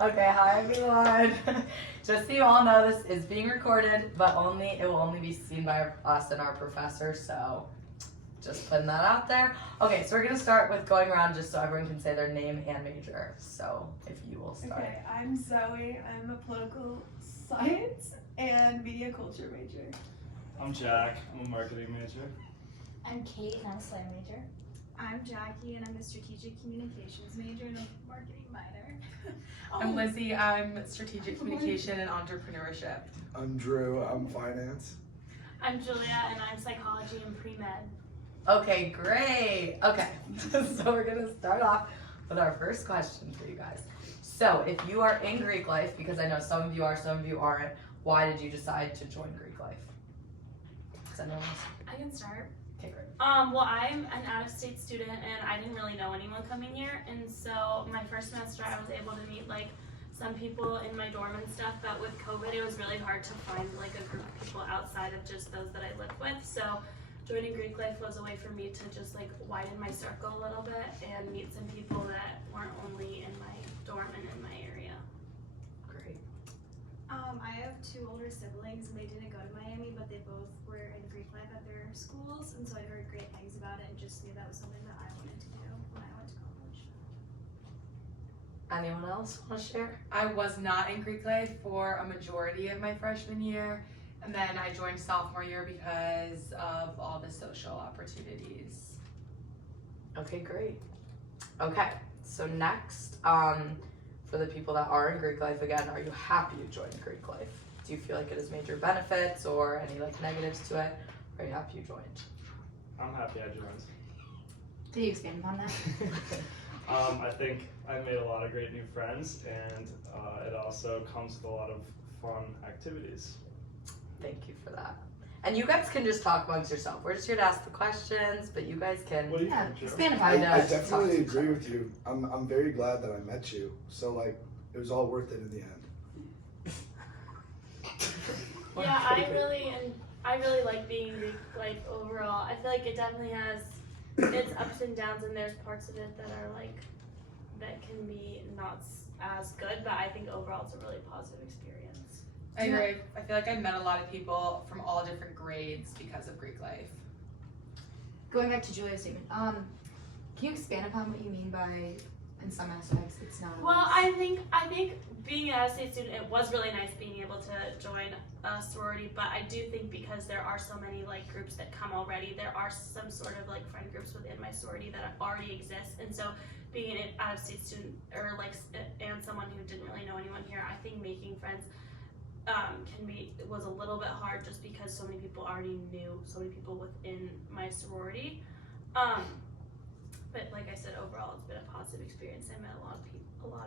Okay, hi everyone. Just so you all know, this is being recorded, but it will only be seen by us and our professor, so just putting that out there. Okay, so we're gonna start with going around just so everyone can say their name and major. So if you will start. Okay, I'm Zoe. I'm a political science and media culture major. I'm Jack. I'm a marketing major. I'm Kate and I'm a SLAM major. I'm Jackie and I'm a strategic communications major and a marketing minor. I'm Lizzie. I'm strategic communication and entrepreneurship. I'm Drew. I'm finance. I'm Julia and I'm psychology and pre-med. Okay, great. Okay, so we're gonna start off with our first question for you guys. So if you are in Greek life, because I know some of you are, some of you aren't, why did you decide to join Greek life? Does anyone else? I can start. Okay, great. Well, I'm an out-of-state student and I didn't really know anyone coming here, and so my first semester I was able to meet like some people in my dorm and stuff, but with COVID it was really hard to find like a group of people outside of just those that I lived with. So joining Greek life was a way for me to just like widen my circle a little bit and meet some people that weren't only in my dorm and in my area. Great. I have two older siblings and they didn't go to Miami, but they both were in Greek life at their schools, and so I heard great things about it and just knew that was something that I wanted to do when I went to college. Anyone else want to share? I was not in Greek life for a majority of my freshman year, and then I joined sophomore year because of all the social opportunities. Okay, great. Okay, so next, for the people that are in Greek life, again, are you happy you joined Greek life? Do you feel like it has major benefits or any like negatives to it? Are you happy you joined? I'm happy I joined. Can you expand upon that? I think I made a lot of great new friends, and it also comes with a lot of fun activities. Thank you for that. And you guys can just talk amongst yourself. We're just here to ask the questions, but you guys can. What do you Yeah, think, Drew? expand I, upon that. I definitely agree with you. I'm very glad that I met you. So like, it was all worth it in the end. Yeah, I really like being in Greek life overall. I feel like it definitely has its ups and downs, and there's parts of it that are like that can be not as good, but I think overall it's a really positive experience. I agree. I feel like I met a lot of people from all different grades because of Greek life. Going back to Julia's statement, can you expand upon what you mean by, in some aspects, it's not Well, always- I think being an out-of-state student, it was really nice being able to join a sorority, but I do think because there are so many like groups that come already, there are some sort of like friend groups within my sorority that already exist, and so being an out-of-state student or like and someone who didn't really know anyone here, I think making friends was a little bit hard just because so many people already knew so many people within my sorority. But like I said, overall it's been a positive experience. I met a lot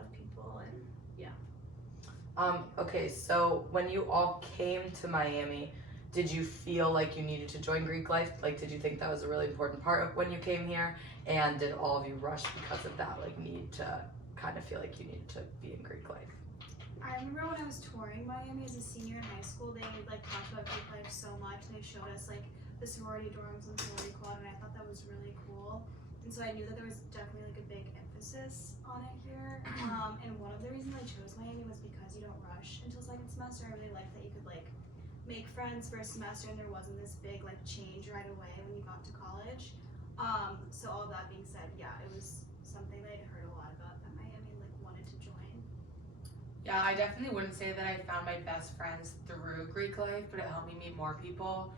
of people, and yeah. Okay, so when you all came to Miami, did you feel like you needed to join Greek life? Like, did you think that was a really important part of when you came here? And did all of you rush because of that, like need to kind of feel like you needed to be in Greek life? I remember when I was touring Miami as a senior in high school, they like talked about Greek life so much, and they showed us like the sorority dorms and sorority quad, and I thought that was really cool. And so I knew that there was definitely like a big emphasis on it here. And one of the reasons I chose Miami was because you don't rush until second semester. I really liked that you could like make friends for a semester and there wasn't this big like change right away when you got to college. So all that being said, yeah, it was something that I'd heard a lot about that Miami like wanted to join. Yeah, I definitely wouldn't say that I found my best friends through Greek life, but it helped me meet more people.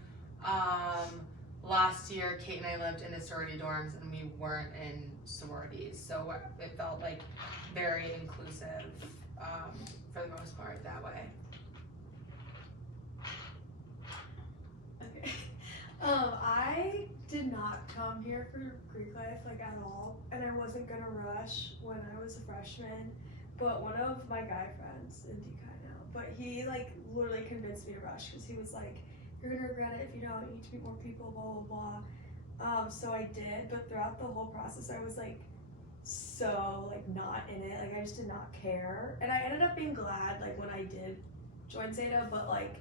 Last year, Kate and I lived in the sorority dorms, and we weren't in sororities, so it felt like very inclusive for the most part that way. Okay. I did not come here for Greek life like at all, and I wasn't gonna rush when I was a freshman. But one of my guy friends in DK now, but he like literally convinced me to rush because he was like, "You're gonna regret it if you don't. You need to meet more people." Blah blah blah. So I did, but throughout the whole process, I was like so like not in it. Like I just did not care, and I ended up being glad like when I did join Zeta, but like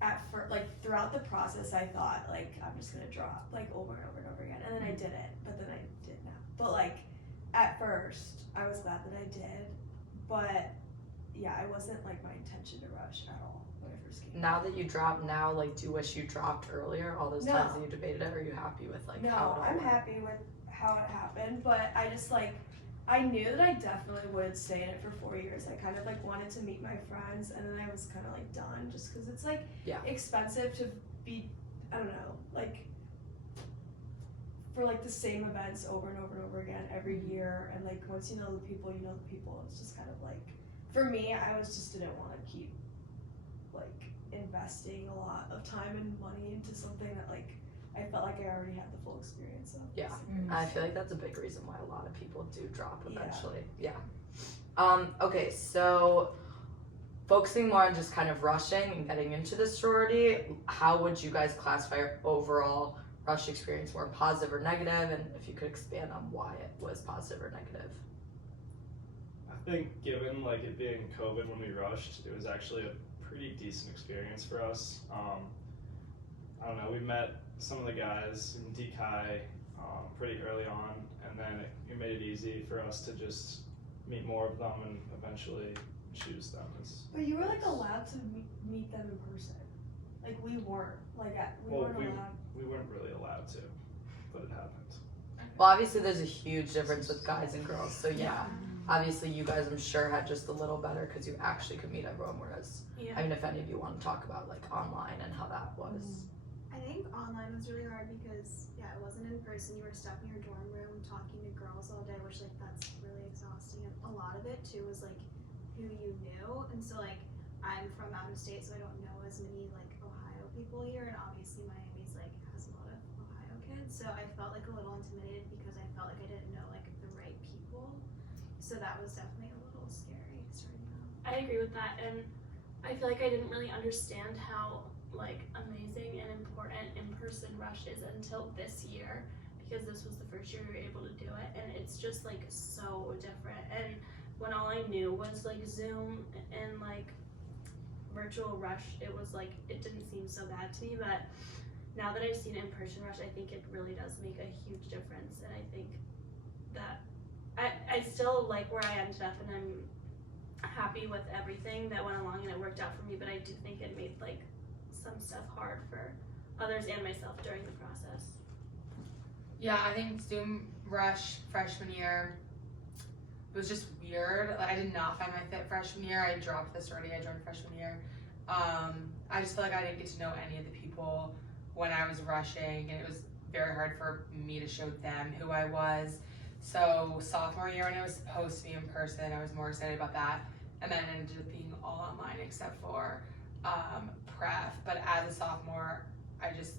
at first, like throughout the process, I thought like I'm just gonna drop like over and over and over again, and then I did it, but then I didn't. But like at first, I was glad that I did, but yeah, it wasn't like my intention to rush at all when I first came. Now that you dropped now, like, do you wish you dropped earlier all those No. times that you debated it? Or are you happy with, like, No, how it all I'm went? happy with how it happened, but I just like, I knew that I definitely would stay in it for 4 years. I kind of like wanted to meet my friends, and then I was kind of like done just because it's like Yeah. expensive to be, I don't know, like for like the same events over and over and over again every year, and like once you know the people, you know the people. It's just kind of like, for me, I was just didn't want to keep like investing a lot of time and money into something that like I felt like I already had the full experience of. Yeah. I feel like that's a big reason why a lot of people do drop Yeah. eventually. Yeah. Okay, so focusing more on just kind of rushing and getting into the sorority, how would you guys classify your overall rush experience, more positive or negative? And if you could expand on why it was positive or negative. I think given like it being COVID when we rushed, it was actually a pretty decent experience for us. I don't know, we met some of the guys in DKI pretty early on, and then it made it easy for us to just meet more of them and eventually choose them. But you were like allowed to meet them in person. Like we weren't. Like we weren't allowed. We weren't really allowed to, but it happened. Well, obviously there's a huge difference with guys and girls, so yeah. Obviously you guys, I'm sure, had just a little better because you actually could meet everyone, whereas, Yeah. I mean, if any of you want to talk about like online and how that was. I think online was really hard because it wasn't in person. You were stuck in your dorm room talking to girls all day, which like that's really exhausting. And a lot of it too was like who you knew, and so like I'm from out of state, so I don't know as many like Ohio people here, and obviously Miami's like has a lot of Ohio kids, so I felt like a little intimidated because I felt like I didn't know like the right people, so that was definitely a little scary starting out. I agree with that, and I feel like I didn't really understand how like amazing and important in-person rush is until this year, because this was the first year we were able to do it, and it's just like so different. And when all I knew was like Zoom and like virtual rush, it was like it didn't seem so bad to me, but now that I've seen in-person rush, I think it really does make a huge difference, and I think that I still like where I ended up, and I'm happy with everything that went along and it worked out for me, but I do think it made like some stuff hard for others and myself during the process. Yeah, I think Zoom rush freshman year, it was just weird. Like I did not find my fit freshman year. I dropped the sorority I joined freshman year. I just feel like I didn't get to know any of the people when I was rushing, and it was very hard for me to show them who I was. So sophomore year when it was supposed to be in person, I was more excited about that, and then it ended up being all online except for pref. But as a sophomore, I just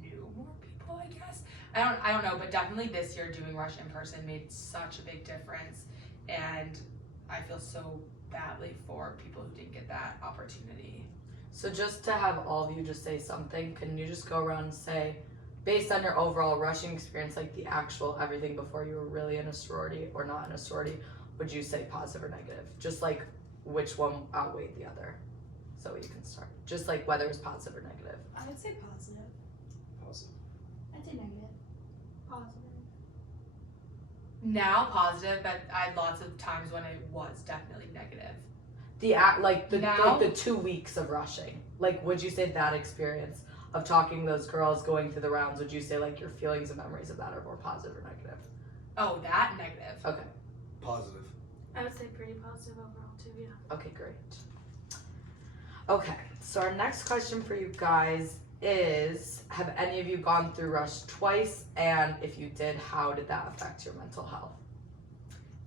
knew more people, I guess. I don't know, but definitely this year doing rush in person made such a big difference, and I feel so badly for people who didn't get that opportunity. So just to have all of you just say something, can you just go around and say, based on your overall rushing experience, like the actual everything before you were really in a sorority or not in a sorority, would you say positive or negative? Just like which one outweighed the other, so you can start. Just like whether it's positive or negative. I would say positive. Positive. I'd say negative. Positive. Now positive, but I had lots of times when it was definitely negative. Like Now? the 2 weeks of rushing. Like, would you say that experience of talking to those girls, going through the rounds, would you say like your feelings and memories of that are more positive or negative? Oh, that negative. Okay. Positive. I would say pretty positive overall too, yeah. Okay, great. Okay, so our next question for you guys is, have any of you gone through rush twice? And if you did, how did that affect your mental health?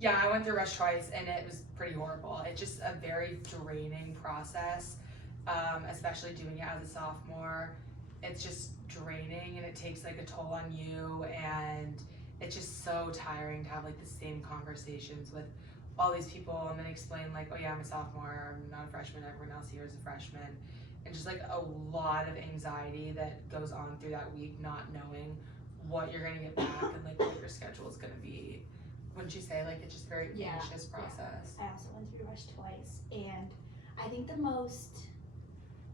Yeah, I went through rush twice and it was pretty horrible. It's just a very draining process, especially doing it as a sophomore. It's just draining and it takes like a toll on you, and it's just so tiring to have like the same conversations with all these people and then explain like, oh yeah, I'm a sophomore, I'm not a freshman, everyone else here is a freshman. And just like a lot of anxiety that goes on through that week, not knowing what you're gonna get back and like what your schedule is gonna be. Wouldn't you say, like, it's just a very Yeah, anxious process? I also went through rush twice, and I think the most,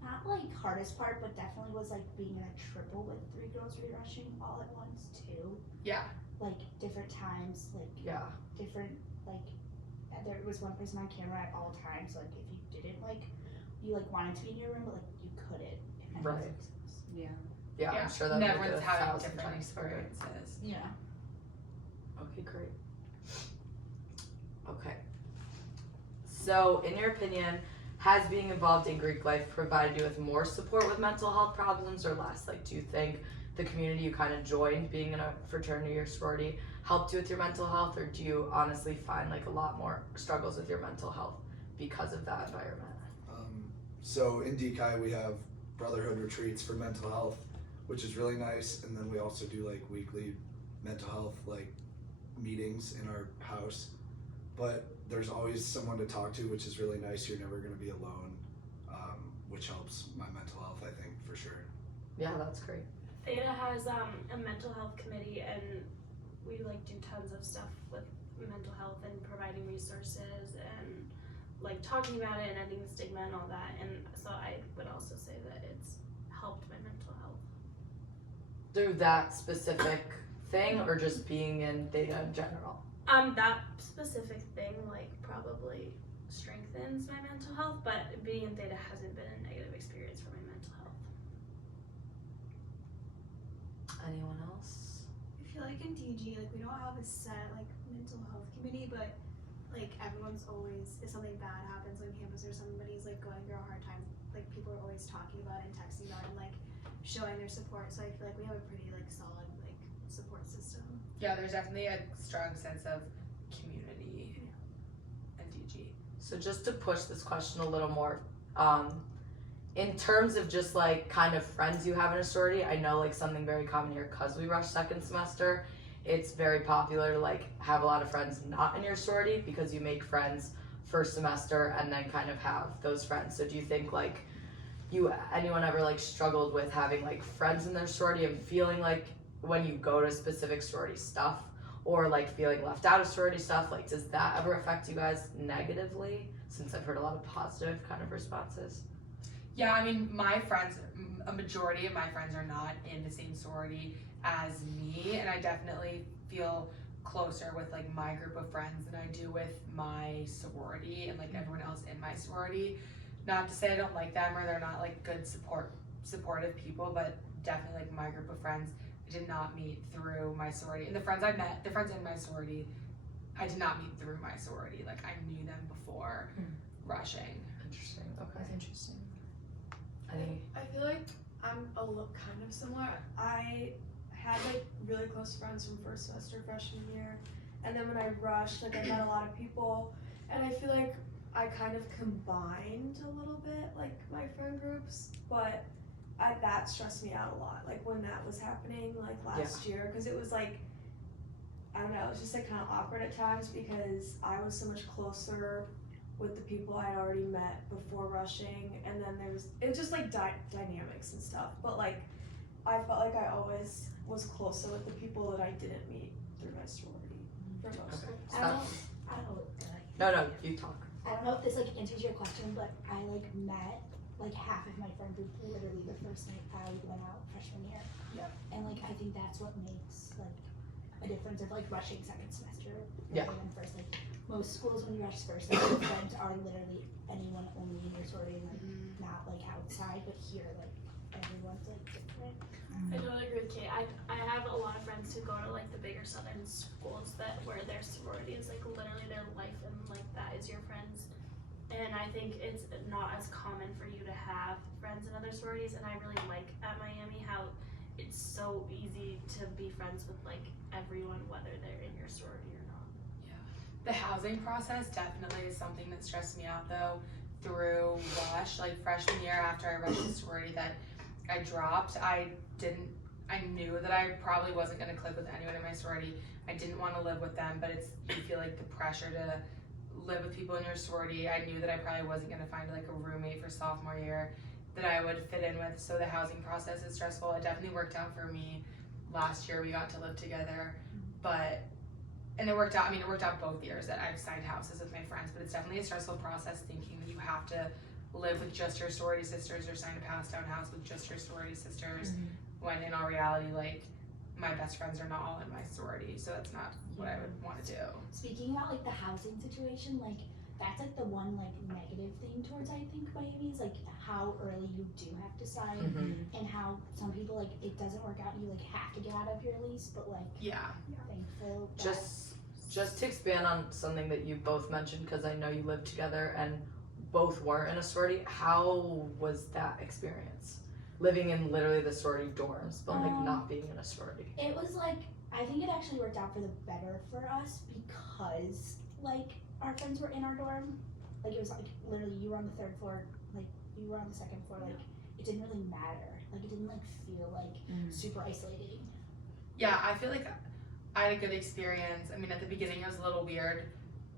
not like hardest part, but definitely was like being in a triple with 3 girls rushing all at once too. Yeah. Like different times, like Yeah. different like there was one person on camera at all times. Like if you didn't you wanted to be in your room, but you couldn't. If that makes Right. sense. Yeah, Yeah, I'm sure that and would everyone's make it having 1,000 different times harder. experiences. Yeah. Okay, great. Okay. So, in your opinion, has being involved in Greek life provided you with more support with mental health problems or less? Like, do you think the community you kind of joined, being in a fraternity or sorority, helped you with your mental health, or do you honestly find like a lot more struggles with your mental health because of that environment? So in DKI we have brotherhood retreats for mental health, which is really nice, and then we also do like weekly mental health like meetings in our house. But there's always someone to talk to, which is really nice. You're never going to be alone, which helps my mental health, I think, for sure. Yeah, that's great. Theta has a mental health committee, and we like do tons of stuff with mental health and providing resources and like talking about it and ending the stigma and all that. And so I would also say that it's helped my mental health. Through that specific thing, or just being in Theta in general? That specific thing like probably strengthens my mental health, but being in Theta hasn't been a negative experience for my mental health. Anyone else? I feel like in DG, like we don't have a set like mental health committee, but like everyone's always, if something bad happens on campus or somebody's like going through a hard time, like people are always talking about it and texting about it and like showing their support. So I feel like we have a pretty like solid like support system. Yeah, there's definitely a strong sense of community in DG. So just to push this question a little more, in terms of just like kind of friends you have in a sorority, I know like something very common here because we rush second semester. It's very popular to like have a lot of friends not in your sorority because you make friends first semester and then kind of have those friends. So do you think like anyone ever like struggled with having like friends in their sorority and feeling like when you go to specific sorority stuff, or like feeling left out of sorority stuff, like does that ever affect you guys negatively? Since I've heard a lot of positive kind of responses. Yeah, I mean, my friends, a majority of my friends are not in the same sorority as me, and I definitely feel closer with like my group of friends than I do with my sorority and like everyone else in my sorority. Not to say I don't like them or they're not like good supportive people, but definitely like my group of friends I did not meet through my sorority. And the friends I met, the friends in my sorority, I did not meet through my sorority. Like I knew them before rushing. Interesting. Okay. That's interesting. I feel like I'm a little kind of similar. I had like really close friends from first semester freshman year, and then when I rushed, like I met a lot of people, and I feel like I kind of combined a little bit like my friend groups, but that stressed me out a lot. Like when that was happening, like last year, because it was like I don't know, it was just like kind of awkward at times because I was so much closer with the people I had already met before rushing, and then it was just like dynamics and stuff, but like I felt like I always was closer with the people that I didn't meet through my sorority for most of Okay. it. I don't know. No, you talk. I don't know if this like answers your question, but I like met like half of my friend group literally the first night I went out freshman year. Yep. And like I think that's what makes like a difference of like rushing second semester Yeah. rather than first. Like most schools when you rush first, like your friends are literally anyone only in your sorority, and like not like outside, but here like everyone's like different. I totally agree with Kate. I have a lot of friends who go to like the bigger southern schools where their sorority is like literally their life, and like that is your friends. And I think it's not as common for you to have friends in other sororities, and I really like at Miami how it's so easy to be friends with like everyone, whether they're in your sorority or not. The housing process definitely is something that stressed me out though through rush. Like freshman year after I rushed the sorority that I dropped, I knew that I probably wasn't gonna click with anyone in my sorority. I didn't want to live with them, but you feel like the pressure to live with people in your sorority. I knew that I probably wasn't gonna find like a roommate for sophomore year that I would fit in with, so the housing process is stressful. It definitely worked out for me. Last year we got to live together, and it worked out, it worked out both years that I've signed houses with my friends, but it's definitely a stressful process thinking that you have to live with just your sorority sisters or sign a pass down house with just your sorority sisters, when in all reality, like, my best friends are not all in my sorority, so that's not what I would want to do. Speaking about like the housing situation, like that's like the one like negative thing towards I think Miami is like how early you do have to sign and how some people like it doesn't work out and you like have to get out of your lease, but like Yeah. thankful that Just to expand on something that you both mentioned, because I know you lived together and both weren't in a sorority. How was that experience? Living in literally the sorority dorms, but like not being in a sorority. it was like I think it actually worked out for the better for us because like our friends were in our dorm. Like it was like literally you were on the 3rd floor, like you were on the 2nd floor, like it didn't really matter. Like it didn't like feel like super isolating. Yeah, I feel like I had a good experience. I mean, at the beginning it was a little weird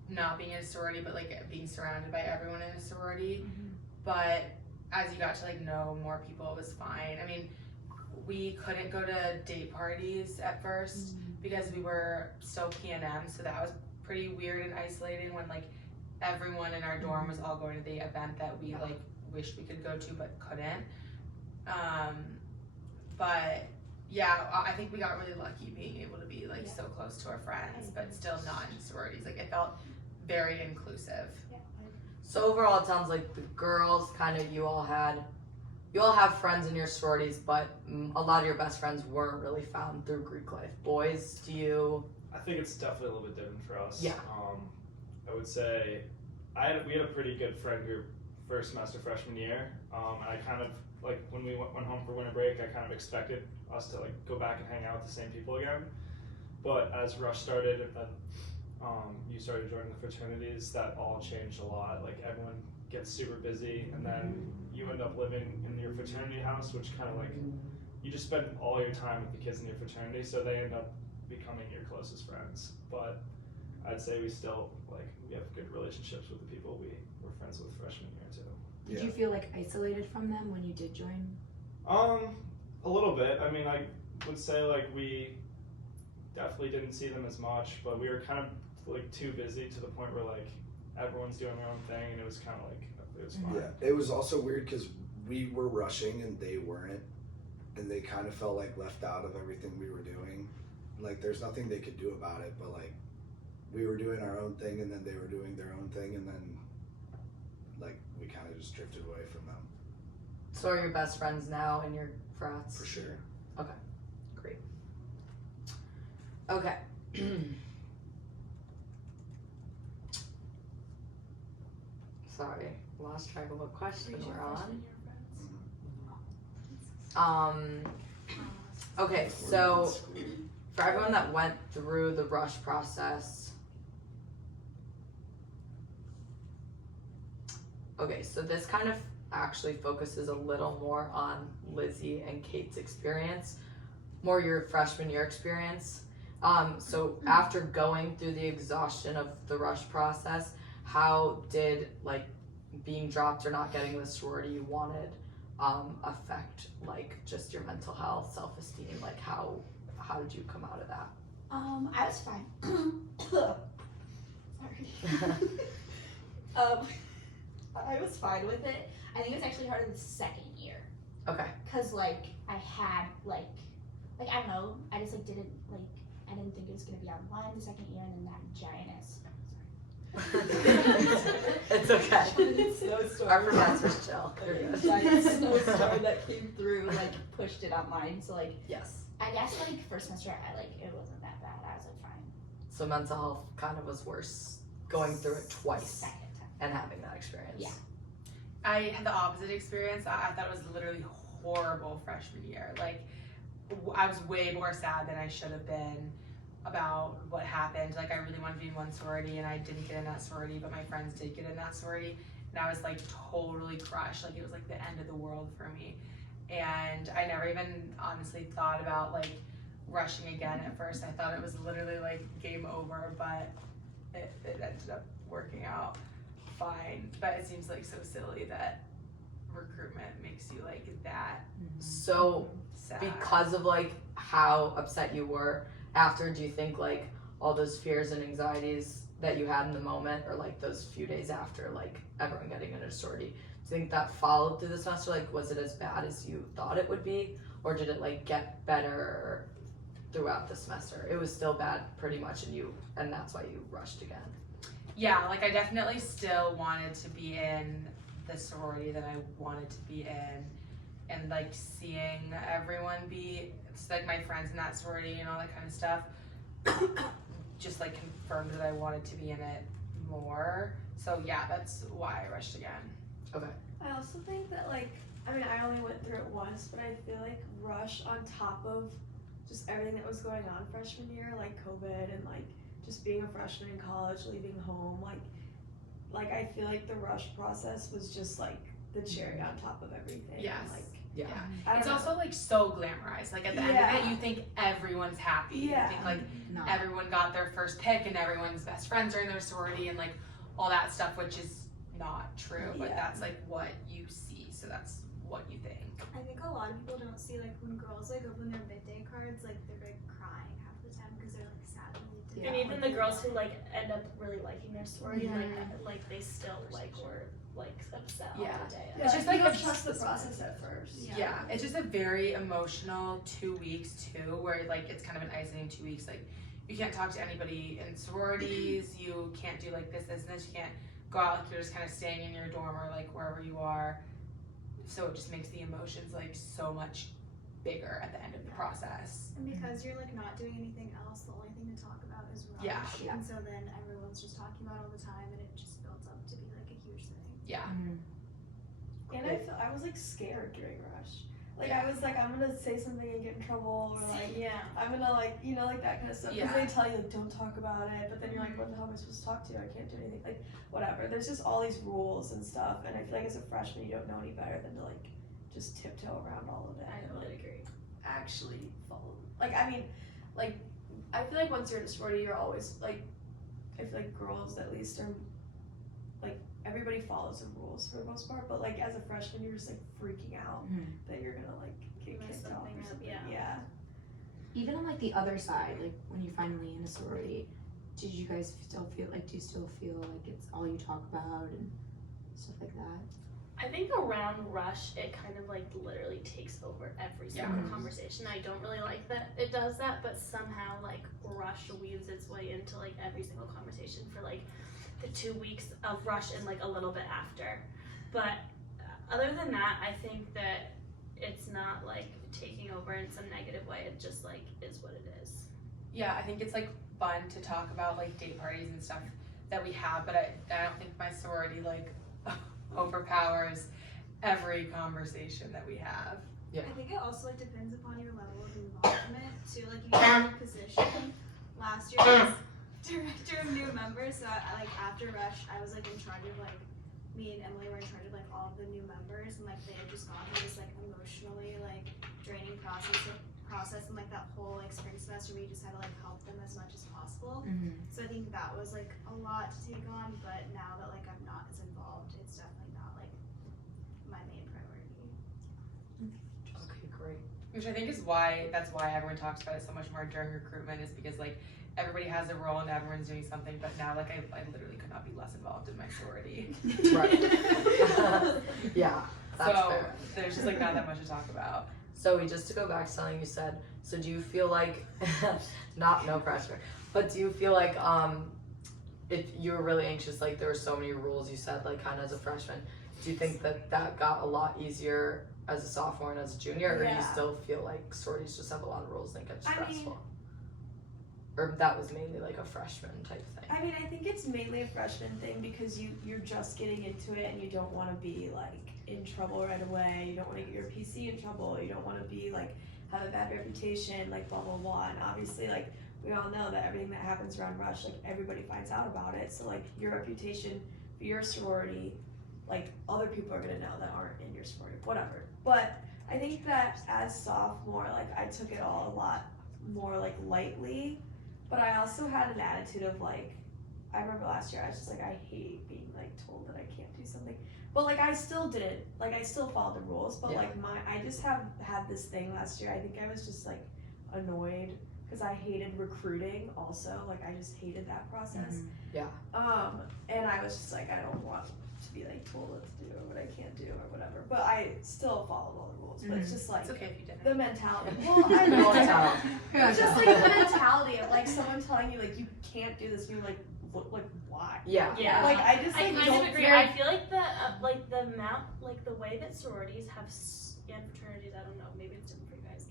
not being in a sorority, but like being surrounded by everyone in a sorority. But as you got to like know more people, it was fine. I mean, we couldn't go to date parties at first because we were still P&M, so that was pretty weird and isolating when like everyone in our dorm was all going to the event that we like wished we could go to but couldn't. But yeah, I think we got really lucky being able to be like so close to our friends, but still not in sororities. Like it felt very inclusive. So overall, it sounds like the girls kind of you all have friends in your sororities, but a lot of your best friends weren't really found through Greek life. Boys, do you? I think it's definitely a little bit different for us. Yeah. I would say we had a pretty good friend group first semester freshman year. And I kind of like when we went home for winter break, I kind of expected us to like go back and hang out with the same people again. But as rush started and then you started joining the fraternities, that all changed a lot. Like everyone gets super busy, and then you end up living in your fraternity house, which kind of like you just spend all your time with the kids in your fraternity, so they end up becoming your closest friends. But I'd say we still we have good relationships with the people we were friends with freshman year too. Did you feel like isolated from them when you did join? A little bit. I mean, I would say like we definitely didn't see them as much, but we were kind of like too busy to the point where like everyone's doing their own thing, and it was kind of like it was fine. Yeah, it was also weird because we were rushing and they weren't, and they kind of felt like left out of everything we were doing. Like there's nothing they could do about it, but like we were doing our own thing and then they were doing their own thing, and then like we kind of just drifted away from them. So are your best friends now in your frats? For sure. Okay, great. Okay. Sorry, lost track of what question we're on. Okay, so for everyone that went through the rush process, okay, so this kind of actually focuses a little more on Lizzie and Kate's experience, more your freshman year experience. So after going through the exhaustion of the rush process, how did like being dropped or not getting the sorority you wanted affect like just your mental health, self-esteem? Like how did you come out of that? I was fine. Sorry. I was fine with it. I think it was actually harder the second year. Okay. Cause like I had like I don't know. I just like didn't like I didn't think it was gonna be online the second year, and then that giantess. It's okay. Snowstorm. Our professor's chill. You're good. Giant snowstorm that came through like pushed it online. So like Yes. I guess like first semester I like it wasn't that bad. I was like fine. So mental health kind of was worse going through it twice Second time. and having that experience. Yeah. I had the opposite experience. I thought it was literally horrible freshman year. Like, I was way more sad than I should have been about what happened. Like, I really wanted to be in one sorority, and I didn't get in that sorority, but my friends did get in that sorority, and I was like totally crushed. Like, it was like the end of the world for me, and I never even honestly thought about like rushing again at first. I thought it was literally like game over, but it ended up working out fine. But it seems like so silly that recruitment makes you like that So sad. because of like how upset you were after, do you think like all those fears and anxieties that you had in the moment, or like those few days after like everyone getting in a sorority, do you think that followed through the semester? Like was it as bad as you thought it would be, or did it like get better? throughout the semester. It was still bad pretty much, and that's why you rushed again. Yeah, like I definitely still wanted to be in the sorority that I wanted to be in, and like seeing everyone be, it's like my friends in that sorority and all that kind of stuff, just like confirmed that I wanted to be in it more. So yeah, that's why I rushed again. I also think that like, I mean, I only went through it once, but I feel like rush on top of just everything that was going on freshman year, like COVID and like just being a freshman in college, leaving home, like I feel like the rush process was just like the cherry on top of everything. Yes. And, like, Yeah. I don't It's know. also like so glamorized. Like at the end of it, you think everyone's happy. Yeah. You think like No. everyone got their first pick and everyone's best friends are in their sorority and like all that stuff, which is not true, but Yeah. that's like what you see, so that's what you think. I think a lot of people don't see like when girls like open their midday cards, like they're like crying half the time because they're like sad when they did. And even the girls who like end up really liking their sorority, like they still like were like upset all Yeah. the day. Yeah, It's just you like don't a- trust the process at first. Yeah, it's just a very emotional 2 weeks too, where like it's kind of an isolating 2 weeks. Like you can't talk to anybody in sororities, you can't do like this, you can't go out, like you're just kind of staying in your dorm or like wherever you are. So it just makes the emotions like so much bigger at the end of the process. And because you're like not doing anything else, the only thing to talk about is rush. Yeah. And so then everyone's just talking about it all the time, and it just builds up to be like a huge thing. Yeah. And I was like scared during rush. Like I was like, I'm gonna say something and get in trouble, or like Yeah. I'm gonna like, you know, like that kind of stuff. Because Yeah. they tell you like, don't talk about it, but then you're like, what the hell am I supposed to talk to? I can't do anything. Like whatever. There's just all these rules and stuff, and I feel like as a freshman, you don't know any better than to like just tiptoe around all of it. I and, totally like, agree. actually follow. Like I mean, like I feel like once you're in a sorority, you're always like, I feel like girls at least are like everybody follows the rules for the most part, but like as a freshman, you're just like freaking out that you're gonna like get Mess kicked off something or up, something. yeah. Yeah. Even on like the other side, like when you're finally in a sorority, did you guys still feel like, do you still feel like it's all you talk about and stuff like that? I think around rush, it kind of like literally takes over every single Yeah. conversation. I don't really like that it does that, but somehow like rush weaves its way into like every single conversation for like the 2 weeks of rush and like a little bit after. But other than that, I think that it's not like taking over in some negative way. It just like is what it is. Yeah, I think it's like fun to talk about like date parties and stuff that we have, but I don't think my sorority like overpowers every conversation that we have. Yeah. I think it also like depends upon your level of involvement too. Like you get a position. Last year I was director of new members, so I like after rush I was like in charge of like me and Emily were in charge of like all of the new members, and like they had just gone through this like emotionally like draining process and like that whole like spring semester we just had to like help them as much as possible. So I think that was like a lot to take on, but now that like I'm not as involved, it's definitely not like my main priority. Okay, great. Which I think is why, that's why everyone talks about it so much more during recruitment, is because like everybody has a role and everyone's doing something, but now like I literally could not be less involved in my sorority. Right. Yeah, that's So fair. there's just like not that much to talk about. So just to go back to something you said, so do you feel like, no pressure, but do you feel like if you were really anxious, like there were so many rules you said, like kind of as a freshman, do you think that that got a lot easier as a sophomore and as a junior, or do you Yeah. still feel like sororities just have a lot of rules and it gets I mean- stressful? Or that was mainly like a freshman type thing? I mean, I think it's mainly a freshman thing because you're just getting into it and you don't want to be like in trouble right away. You don't want to get your PC in trouble. You don't want to be like have a bad reputation, like blah blah blah. And obviously, like we all know that everything that happens around rush, like everybody finds out about it. So like your reputation for your sorority, like other people are gonna know that aren't in your sorority, whatever. But I think that as sophomore, like I took it all a lot more like lightly. But I also had an attitude of like, I remember last year I was just like, I hate being like told that I can't do something. But like I still didn't, like I still followed the rules. But Yeah. like I just had this thing last year. I think I was just like annoyed because I hated recruiting also. Like I just hated that process. Yeah. And I was just like, I don't want to be like told told what to do or what I can't do or whatever. But I still followed all the rules. But it's just like It's okay if you didn't. the mentality. Well, I We won't know. tell. It's just like the mentality of like someone telling you like you can't do this. And you're like, what, like why? Yeah. Yeah. Like I just I like kind don't of agree. very- I feel like the amount, like the way that sororities have, and fraternities, I don't know, maybe it's different for you guys.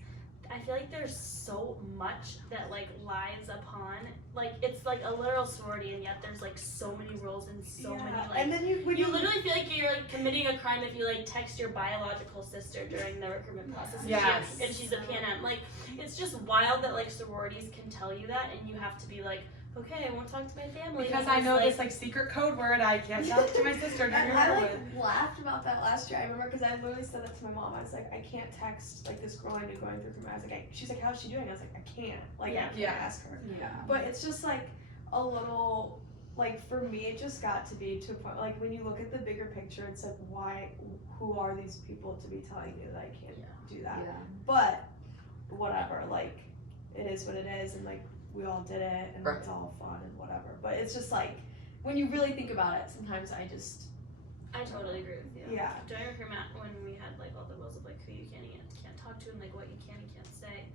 I feel like there's so much that like lies upon, like it's like a literal sorority, and yet there's like so many rules and so many like. and then when You literally feel like you're like committing a crime if you like text your biological sister during the recruitment process. Yes. And she's a PNM. Like it's just wild that like sororities can tell you that, and you have to be like, okay, I won't talk to my family Because I know like, this like secret code word I can't talk to my sister during And her I with. like laughed about that last year. I remember because I literally said that to my mom. I was like, I can't text like this girl I knew going through I was like, she's like, how's she doing? I was like, I can't. Like, I can't Yeah. ask her. Yeah. But it's just like a little, like for me, it just got to be to a point. Like when you look at the bigger picture, it's like, who are these people to be telling you that I can't do that? Yeah. But whatever, like it is what it is, and like we all did it, and Right. it's all fun and whatever. But it's just like when you really think about it, sometimes I totally agree with you. Yeah. During recruitment, when we had like all the rules of like who you can and can't talk to and like what you can and can't say,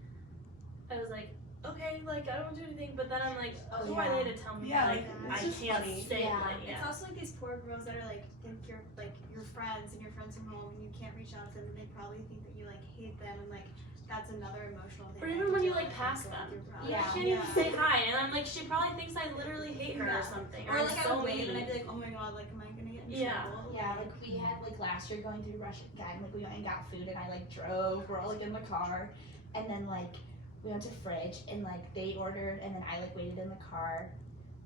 I was like, okay, like I don't do anything. But then I'm like, Oh, who yeah. are they to tell me Yeah, like like, I it's just can't funny. say Yeah. like It's also like these poor girls that are like think you're like your friends and your friends from home and you can't reach out to them and they probably think that you like hate them and like that's another emotional thing. Or they even have to when you deal like with, pass going them. through You problems. Yeah. can't even say hi, and I'm like, she probably thinks I literally hate her or something. Or I'm like I so would wave and mean. I'd be like, oh my god, like am I gonna get in Yeah. trouble? Yeah, like we had like last year going through Rush again, like we went and got food and I like drove, we're all like in the car, and then like we went to Fridge and like they ordered and then I like waited in the car,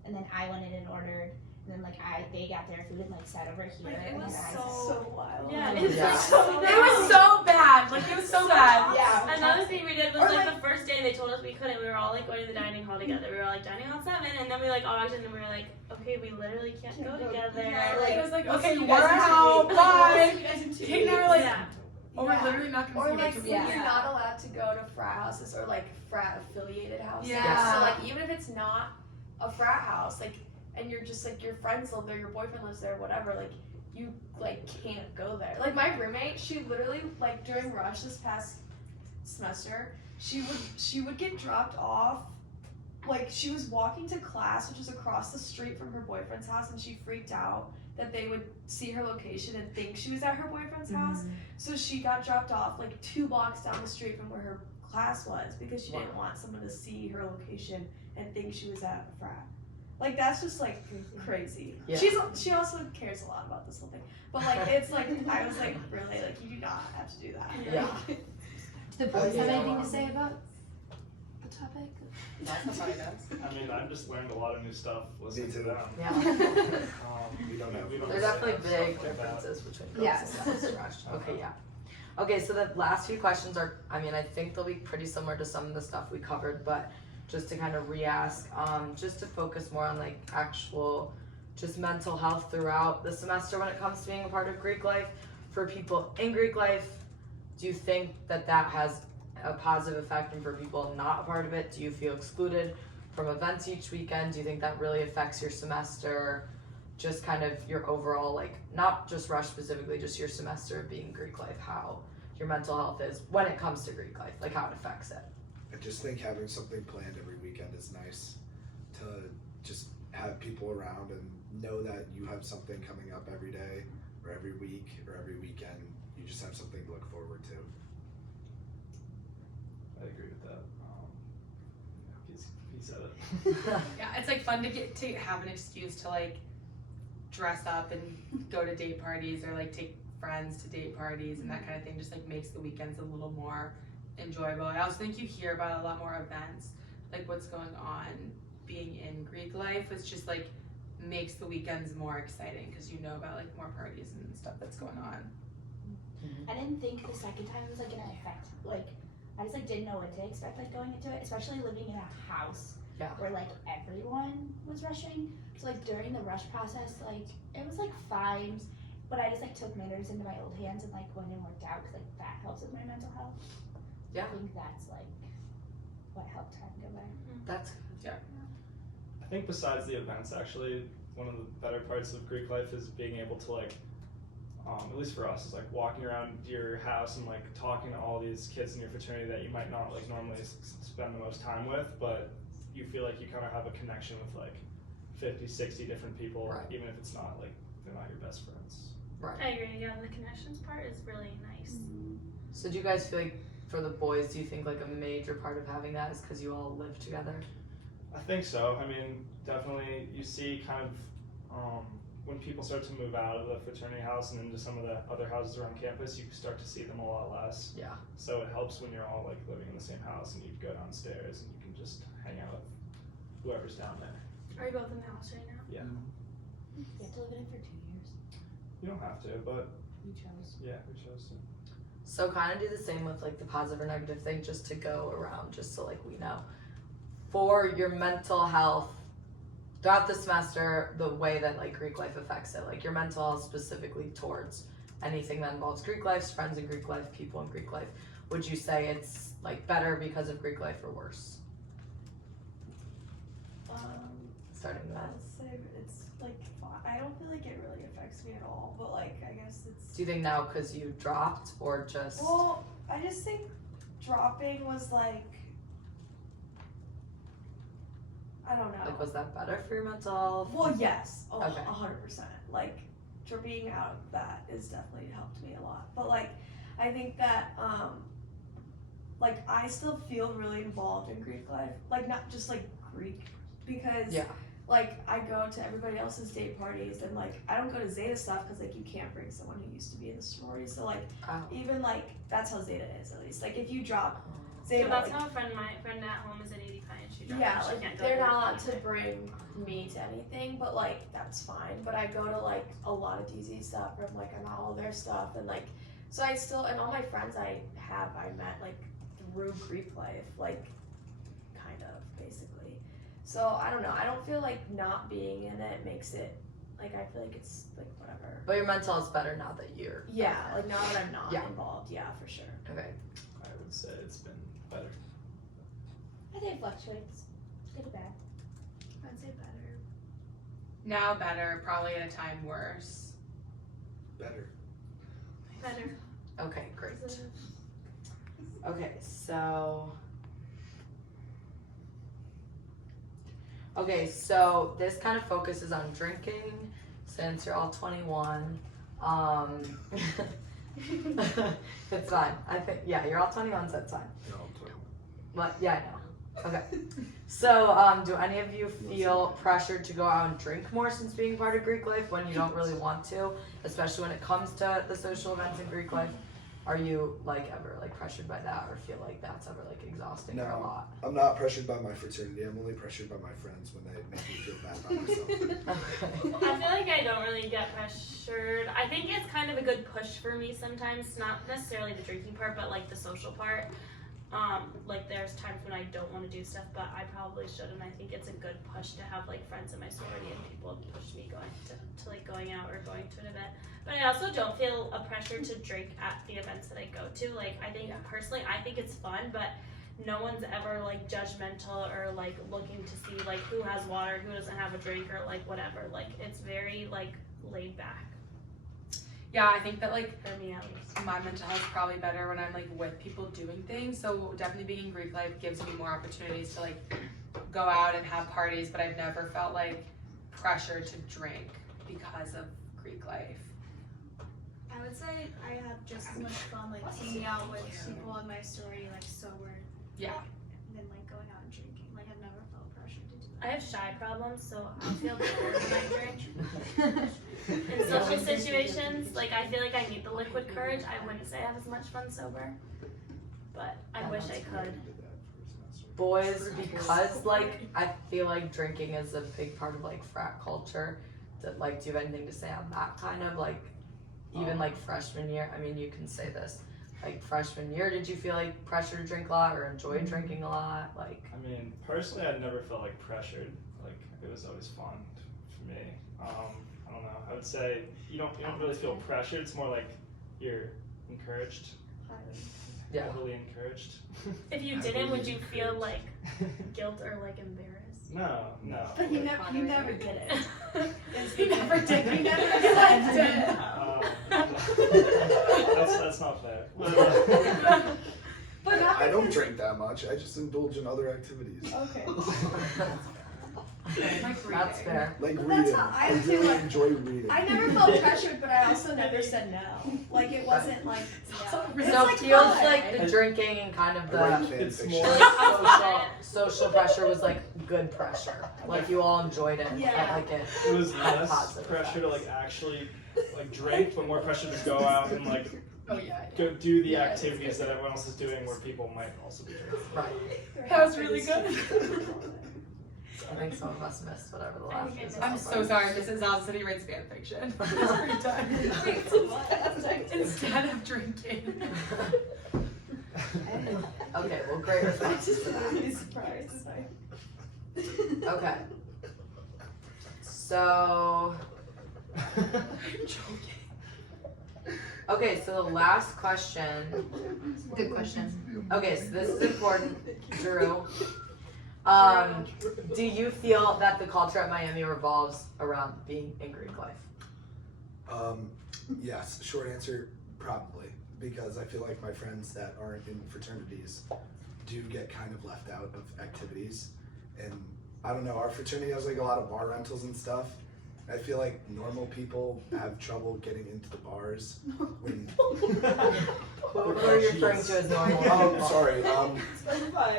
and then I went in and ordered, and then like they got their food and like sat over here, Like, it and was then I so wild. Yeah, It it's Yeah. like so It was so bad. Like it was so bad. Yeah. Another thing we did was Or, like, like- the first day they told us we couldn't. We were all like going to the dining hall together. We were all like dining hall 7, and then we like all walked in and we were like, okay, we literally can't go together. Yeah, like, It was like, We'll okay, see you we're guys in 2 out. weeks. Bye. We'll see you guys in 2 Kate and I were weeks. like, yeah. oh, we're literally not gonna Or see like you when next week. you're not allowed to go to frat houses or like frat affiliated houses. Yeah. So like even if it's not a frat house, like and you're just like your friends live there, your boyfriend lives there, whatever, like you like can't go there. Like my roommate, she literally like during rush this past semester, she would get dropped off. Like she was walking to class, which was across the street from her boyfriend's house, and she freaked out that they would see her location and think she was at her boyfriend's house. So she got dropped off like 2 blocks down the street from where her class was because she didn't want someone to see her location and think she was at a frat. Like that's just like crazy. Yeah. She also cares a lot about this whole thing. But like it's like I was like really like you do not have to do that. Yeah. Do the boys have anything to say about the topic? That's how it goes. I mean, I've just learned a lot of new stuff listening Me to too. them. Yeah. We don't know. There's definitely big differences between girls Yes. and guys. Okay, yeah. Okay, so the last few questions are, I mean, I think they'll be pretty similar to some of the stuff we covered, but just to kind of re-ask, just to focus more on like actual, just mental health throughout the semester when it comes to being a part of Greek life. For people in Greek life, do you think that that has a positive effect, and for people not a part of it, do you feel excluded from events each weekend? Do you think that really affects your semester? Just kind of your overall, like, not just Rush specifically, just your semester of being Greek life, how your mental health is when it comes to Greek life, like how it affects it. I just think having something planned every weekend is nice to just have people around and know that you have something coming up every day or every week or every weekend. You just have something to look forward to. I agree with that. He said it. Yeah, it's like fun to have an excuse to like dress up and go to date parties or like take friends to date parties and that kind of thing. Just like makes the weekends a little more enjoyable. I also think you hear about a lot more events, like what's going on being in Greek life. It's just like makes the weekends more exciting because you know about like more parties and stuff that's going on. I didn't think the second time was like gonna affect like I just like didn't know what to expect like going into it, especially living in a house Yeah. where like everyone was rushing. So like during the rush process, like it was like fine, but I just like took matters into my old hands and like went and worked out because like that helps with my mental health. Yeah. I think that's like what helped time go by. That's I think besides the events, actually, one of the better parts of Greek life is being able to like at least for us, is like walking around your house and like talking to all these kids in your fraternity that you might not like normally spend the most time with, but you feel like you kind of have a connection with like 50, 60 different people, Right. even if it's not like they're not your best friends. I agree. Yeah, the connections part is really nice. So do you guys feel like for the boys, do you think like a major part of having that is because you all live together? I think so. I mean, definitely you see kind of when people start to move out of the fraternity house and into some of the other houses around campus, you start to see them a lot less. Yeah. So it helps when you're all like living in the same house and you go downstairs and you can just hang out with whoever's down there. Are you both in the house right now? Yeah. You have to live in it for 2 years. You don't have to, but You chose. yeah, we chose to. So kind of do the same with like the positive or negative thing, just to go around, just so like we know. For your mental health throughout the semester, the way that like Greek life affects it, like your mental health specifically towards anything that involves Greek life, friends in Greek life, people in Greek life, would you say it's like better because of Greek life or worse? Starting with that. I'd say it's like I don't feel like it really affects me at all, but like I guess it's. Do you think now because you dropped or just? Well, I just think dropping was like. I don't know. Like, was that better for your mental health? Well, yes, Okay. 100%. Like, being out of that has definitely helped me a lot. But like, I think that like I still feel really involved in Greek life. Like, not just like Greek, because Yeah. like I go to everybody else's day parties, and like I don't go to Zeta stuff because like you can't bring someone who used to be in the sorority. So like Oh. even like that's how Zeta is, at least. Like if you drop So Zeta, that's like, how my friend at home is at 85 and she dropped yeah, and she like can't go they're to not work allowed to anyway. bring me to anything, but like that's fine. But I go to like a lot of DZ stuff from like on all their stuff, and like so I still, and all my friends I met like through Greek life, like kind of basically. So I don't know. I don't feel like not being in it makes it like I feel like it's like whatever. But your mental health's better now that you're. Yeah, like now that I'm not Yeah. involved, yeah, for sure. Okay. I would say it's been better. I think it fluctuates. Good or bad. I'd say better. Now better, probably at a time worse. Better. Better. Okay, great. Okay, so. Okay, so this kind of focuses on drinking since you're all 21. It's fine. I think, yeah, you're all 21, so it's fine. No, I'm talking. But, yeah, I know. Okay. So, do any of you feel pressured to go out and drink more since being part of Greek life when you don't really want to, especially when it comes to the social events in Greek life? Are you like ever like pressured by that, or feel like that's ever like exhausting or a No. lot? I'm not pressured by my fraternity. I'm only pressured by my friends when they make me feel bad about myself. Okay. I feel like I don't really get pressured. I think it's kind of a good push for me sometimes, not necessarily the drinking part, but like the social part. Like there's times when I don't want to do stuff, but I probably should, and I think it's a good push to have like friends in my sorority and people push me going to like going out or going to an event. But I also don't feel a pressure to drink at the events that I go to. Like I think personally, I think it's fun, but no one's ever like judgmental or like looking to see like who has water, who doesn't have a drink, or like whatever. Like it's very like laid back Yeah, I think that like for me at least. my mental health's probably better when I'm like with people doing things. So definitely being in Greek life gives me more opportunities to like go out and have parties, but I've never felt like pressure to drink because of Greek life. I would say I have just as much fun like hanging out with people in my sorority like sober. Yeah. Than like going out and drinking. Like I've never felt pressured to do I that. have shy problems, so I feel better when I drink. In social situations, like I feel like I need the liquid courage. I wouldn't say I have as much fun sober, but I wish I could. Boys, because like I feel like drinking is a big part of like frat culture. That like, do you have anything to say on that kind of like, even like freshman year? I mean, you can say this. Like freshman year, did you feel like pressure to drink a lot or enjoy drinking a lot? Like, I mean, personally, I never felt like pressured. Like it was always fun for me. I don't know. I would say you don't really feel pressured. It's more like you're encouraged. Yeah. Heavily encouraged. If you didn't, would you feel like guilt or like embarrassed? No. But you never did it. He never did. You never did it. much. I just indulge in other activities. Okay. Like That's reading. fair. Like But reading. that's how I I feel really like- enjoy reading. I never felt pressured, but I also never said no. Like it wasn't like no. It's So like it feels fun. like the drinking and kind of I write the fan it's fiction. more- social pressure was like good pressure. Like you all enjoyed it. Yeah. Felt like it. It was Had less positive pressure to like actually like drink, but more pressure to go out and like Oh yeah. go do the Yeah, activities that everyone else is doing where people might also be drinking. Right. That was really good. I think some of us missed whatever the I last think I was. missed I'm so sorry, Mrs. Alcity writes fan fiction. Every time. Instead of drinking. Okay, well, great responses to that. Really surprised. Okay. So, okay, so the last question. Good question. Okay, so this is important, Drew. Do you feel that the culture at Miami revolves around being in Greek life? Yes, short answer, probably. Because I feel like my friends that aren't in fraternities do get kind of left out of activities. And I don't know, our fraternity has like a lot of bar rentals and stuff. I feel like normal people have trouble getting into the bars when Who are you referring to as normal? Oh, sorry.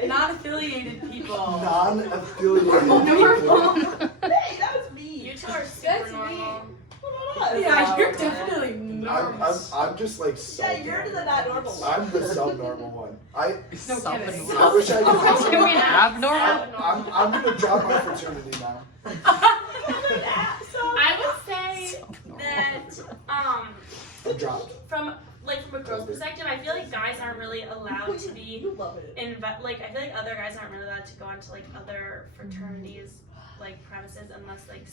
Not affiliated people. Non-affiliated Normal. people. Hey, that was me. You two are super That's normal. Yeah, you're definitely normal. I'm just like Yeah, you're the not normal one. I'm the subnormal one. No kidding. I wish I could. Can we have I'm gonna drop my fraternity now. I would say that I'm dropped. from a girl's perspective, I feel like guys aren't really allowed to be You love it. like I feel like other guys aren't really allowed to go into like other fraternities like premises unless like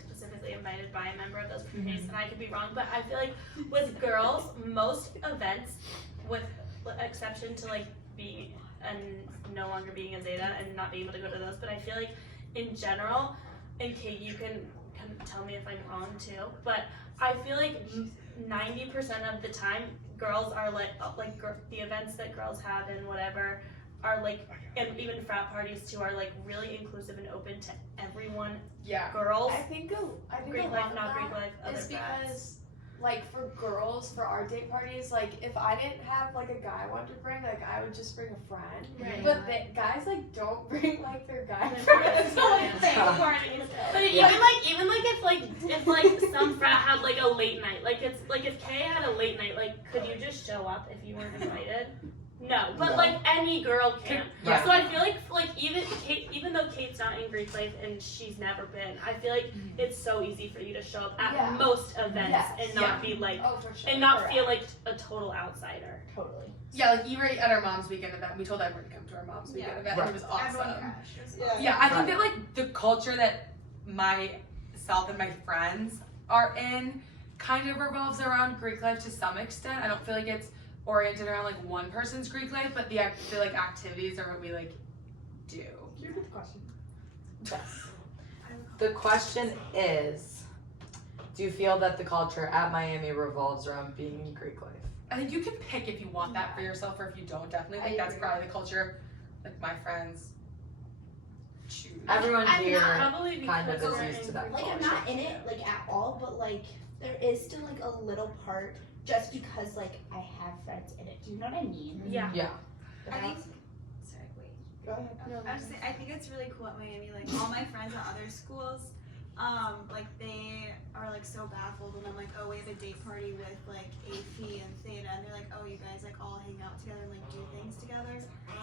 specifically invited by a member of those fraternities. And I could be wrong, but I feel like with girls, most events, with exception to like being and no longer being a Zeta and not being able to go to those, but I feel like in general, and Kate, you can tell me if I'm wrong too, but I feel like 90% of the time, girls are the events that girls have and whatever are like, and even frat parties too, are like really inclusive and open to everyone. Yeah. Girls, I think Greek a life, lot not of Greek that life, other is frats. because like for girls, for our date parties, like if I didn't have like a guy I wanted to bring, like I would just bring a friend. Right. But guys like don't bring like their guy Their friends. friends, So, yeah. like, Frat parties. But Yeah. even if some frat had like a late night, like it's like if Kay had a late night, like could you just show up if you weren't invited? No, but No. like any girl can. Yeah. So I feel like even though Kate's not in Greek life and she's never been, I feel like it's so easy for you to show up at Yeah. most events Yes. and not be like Oh, for sure. and not Correct. feel like a total outsider. Totally. Yeah, like even at our mom's weekend event, we told everyone to come to our mom's weekend event, and it was awesome. Everyone crashed. Yeah, I think that like the culture that myself and my friends are in kind of revolves around Greek life to some extent. I don't feel like it's oriented around like one person's Greek life, but the like activities are what we like do. Here's the question. Yes. The question is, do you feel that the culture at Miami revolves around being in Greek life? I think you can pick if you want that for yourself or if you don't. Definitely think that's probably the culture like my friends choose. Everyone I'm here not probably kind of because is we're used in to that Greek Like I'm culture. not in it like at all, but like there is still like a little part just because like I have friends in it. Do you know what I mean? Yeah. Yeah. But I think. that's- Sorry, wait. Go ahead. I was saying, I think it's really cool at Miami. Like all my friends at other schools, like they are like so baffled when I'm like, oh, we have a date party with like AP and Theta, and they're like, oh, you guys like all hang out together and like do things together.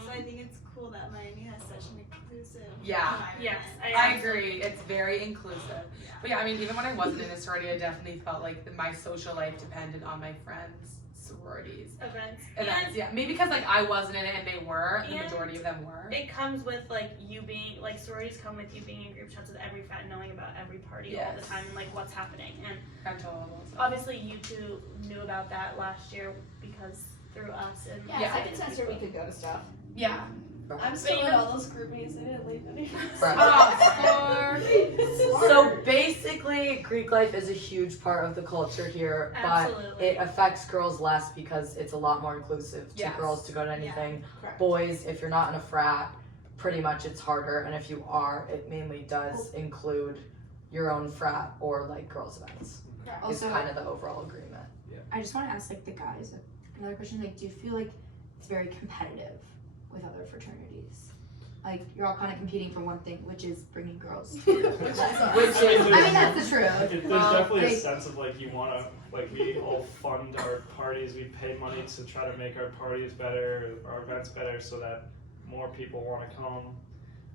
So I think it's cool that Miami has such an inclusive Yeah. environment. Yes, I agree. It's very inclusive. But yeah, I mean, even when I wasn't in a sorority, I definitely felt like my social life depended on my friends' sororities. Events. Events, yeah. Maybe because like I wasn't in it and they were, the And majority of them were. It comes with like you being like sororities come with you being in group chats with every frat, knowing about every party all the Yes. time and like what's happening. And Rental levels. obviously you two knew about that last year because through us and Yeah, Yeah. second semester we could go to stuff. Yeah. I'm still in all those groupies. I didn't leave any. So basically, Greek life is a huge part of the culture here, but Absolutely. it affects girls less because it's a lot more inclusive to Yes. girls to go to anything. Correct. Boys, if you're not in a frat, pretty much it's harder, and if you are, it mainly does include your own frat or like girls events. Correct. It's Also, kind of the overall agreement. I just want to ask like the guys another question. Like, do you feel like it's very competitive with other fraternities? Like you're all kind of competing for one thing, which is bringing girls. Which is, I mean, that's the truth. There's definitely a sense of like you want to, like we all fund our parties, we pay money to try to make our parties better, our events better so that more people want to come.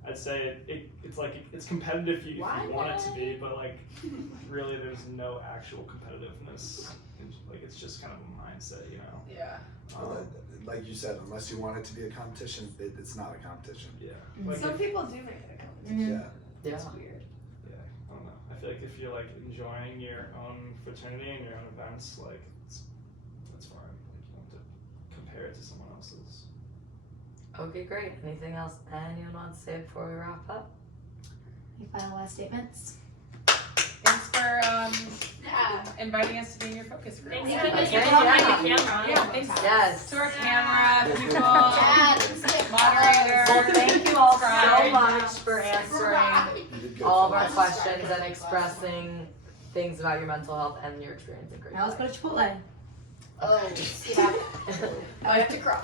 I'd say it's like, it's competitive if you want it to be, but like really there's no actual competitiveness. Like it's just kind of a mindset, you know? Yeah. Like you said, unless you want it to be a competition, it's not a competition. Yeah. Like Some if- people do make it a competition. Yeah. yeah. It's weird. Yeah, I don't know. I feel like if you're like enjoying your own fraternity and your own events, like that's fine. Like you don't have to compare it to someone else's. Okay, great. Anything else anyone wants to say before we wrap up? Any final last statements? Thanks for inviting us to be in your focus group. Thanks Yeah. for Okay, being behind the yeah. camera. Yeah, thanks Yes. to our camera, people, Yeah, moderator. Well, thank you all so subscribe. much for answering You did good. all of our fellas. questions and expressing things about your mental health and your experience in Greek Now let's life. go to Chipotle. Oh, yeah. I have to cry.